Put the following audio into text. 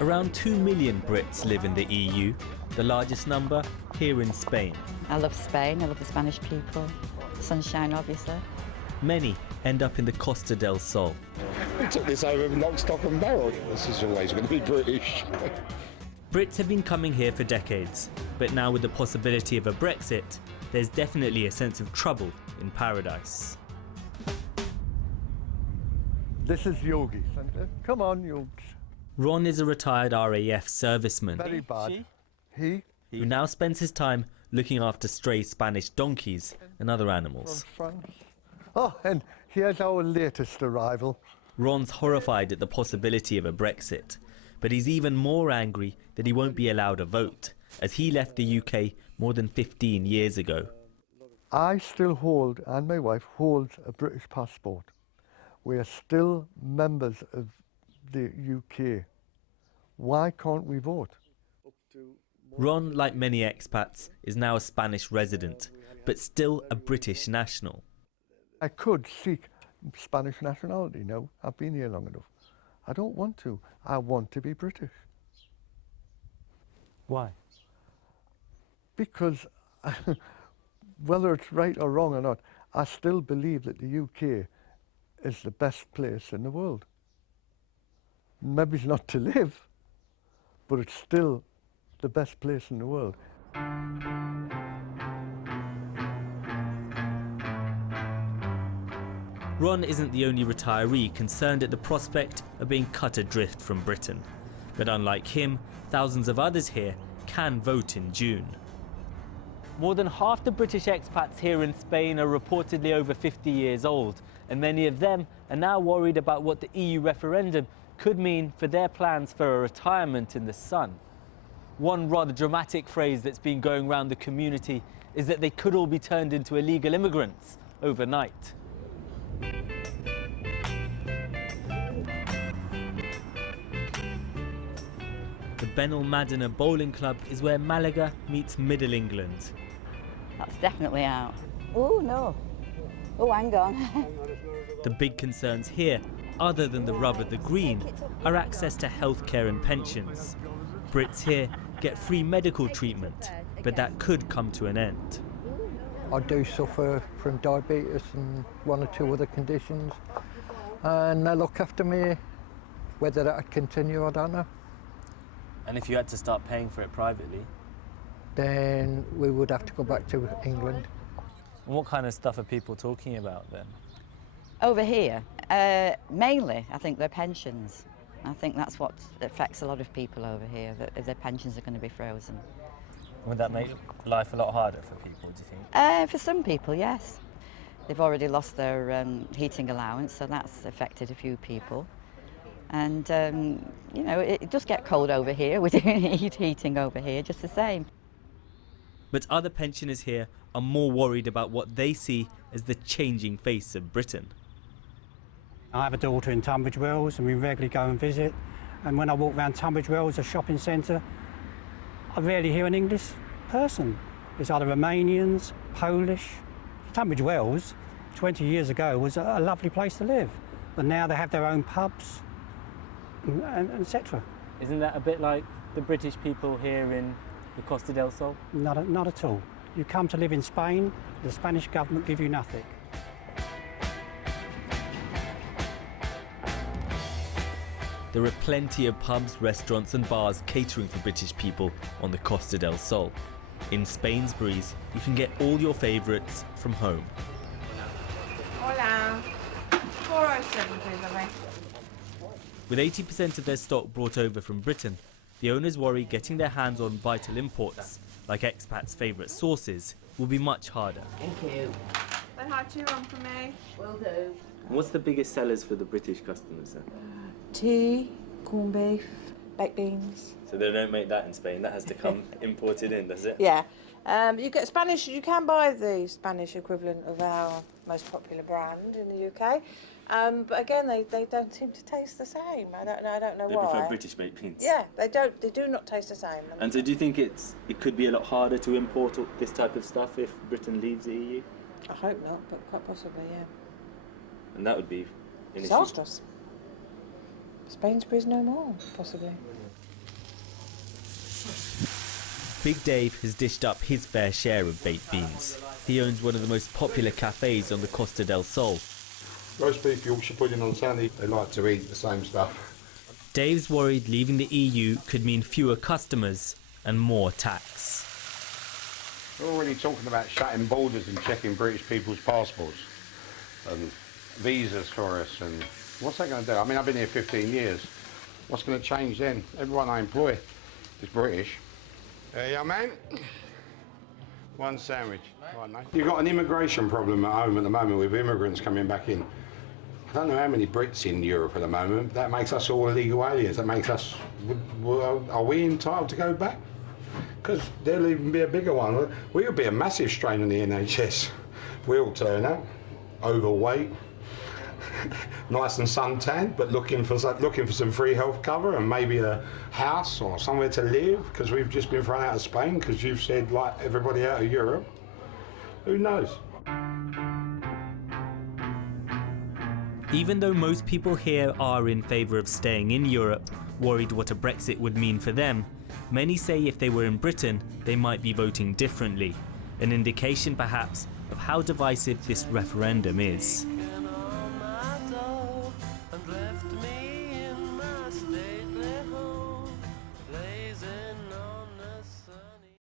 Around 2 million Brits live in the EU, the largest number here in Spain. I love Spain, I love the Spanish people, sunshine obviously. Many end up in the Costa del Sol. We took this over with lock, stock and barrel. This is always going to be British. Brits have been coming here for decades, but now with the possibility of a Brexit, there's definitely a sense of trouble in paradise. This is Yogi. Come on, Yogi. Ron is a retired RAF serviceman Very bad. He who now spends his time looking after stray Spanish donkeys and other from animals. France. Oh, and here's our latest arrival. Ron's horrified at the possibility of a Brexit, but he's even more angry that he won't be allowed a vote, as he left the UK more than 15 years ago. I still hold, and my wife holds, a British passport. We are still members of the UK. Why can't we vote? Ron, like many expats, is now a Spanish resident, but still a British national. I could seek Spanish nationality now. I've been here long enough. I don't want to. I want to be British. Why? Because whether it's right or wrong or not, I still believe that the UK is the best place in the world. Maybe it's not to live, but it's still the best place in the world. Ron isn't the only retiree concerned at the prospect of being cut adrift from Britain. But unlike him, thousands of others here can vote in June. More than half the British expats here in Spain are reportedly over 50 years old, and many of them are now worried about what the EU referendum could mean for their plans for a retirement in the sun. One rather dramatic phrase that's been going around the community is that they could all be turned into illegal immigrants overnight. The Benalmádena Bowling Club is where Malaga meets Middle England. That's definitely out. Oh no. Oh, hang on. The big concerns here, other than the rub of the green, are access to healthcare and pensions. Brits here get free medical treatment, but that could come to an end. I do suffer from diabetes and one or two other conditions, and they look after me. Whether that would continue, I don't know. And if you had to start paying for it privately? Then we would have to go back to England. And what kind of stuff are people talking about then? Over here, mainly I think their pensions. I think that's what affects a lot of people over here, that their pensions are going to be frozen. Would that make life a lot harder for people, do you think? For some people, yes. They've already lost their heating allowance, so that's affected a few people. And, you know, it does get cold over here. We're doing heating over here just the same. But other pensioners here are more worried about what they see as the changing face of Britain. I have a daughter in Tunbridge Wells and we regularly go and visit. And when I walk around Tunbridge Wells, a shopping centre, I rarely hear an English person. It's either Romanians, Polish. Tunbridge Wells, 20 years ago, was a lovely place to live. But now they have their own pubs, and etc. Isn't that a bit like the British people here in the Costa del Sol? Not at all. You come to live in Spain, the Spanish government give you nothing. There are plenty of pubs, restaurants and bars catering for British people on the Costa del Sol. In Spainsbury's, you can get all your favourites from home. Hola. 407, please, lovely. With 80% of their stock brought over from Britain, the owners worry getting their hands on vital imports, like expats' favourite sauces, will be much harder. Thank you. Say hi to your for me. Will do. What's the biggest sellers for the British customers then? Tea, corned beef, baked beans. So they don't make that in Spain, that has to come imported in, does it? Yeah. You get Spanish, you can buy the Spanish equivalent of our most popular brand in the UK. But again, they don't seem to taste the same. I don't know They why. prefer British baked beans? Yeah, they do not taste the same. And so do you think it could be a lot harder to import this type of stuff if Britain leaves the EU? I hope not, but quite possibly, yeah. And that would be an issue. Disastrous. Sainsbury's no more, possibly. Big Dave has dished up his fair share of baked beans. He owns one of the most popular cafes on the Costa del Sol. Roast beef, Yorkshire pudding on Sunday, they like to eat the same stuff. Dave's worried leaving the EU could mean fewer customers and more tax. We're already talking about shutting borders and checking British people's passports and visas for us, and what's that going to do? I mean, I've been here 15 years. What's going to change then? Everyone I employ is British. Yeah, man. One sandwich. Right, mate. You've got an immigration problem at home at the moment with immigrants coming back in. I don't know how many Brits in Europe at the moment. That makes us all illegal aliens. That makes us... Are we entitled to go back? Because there'll even be a bigger one. We'll be a massive strain on the NHS. We'll turn up, overweight, nice and suntanned, but looking for some free health cover and maybe a house or somewhere to live, because we've just been thrown out of Spain because you've said, like, everybody out of Europe. Who knows? Even though most people here are in favour of staying in Europe, worried what a Brexit would mean for them, many say if they were in Britain, they might be voting differently, an indication perhaps of how divisive this referendum is.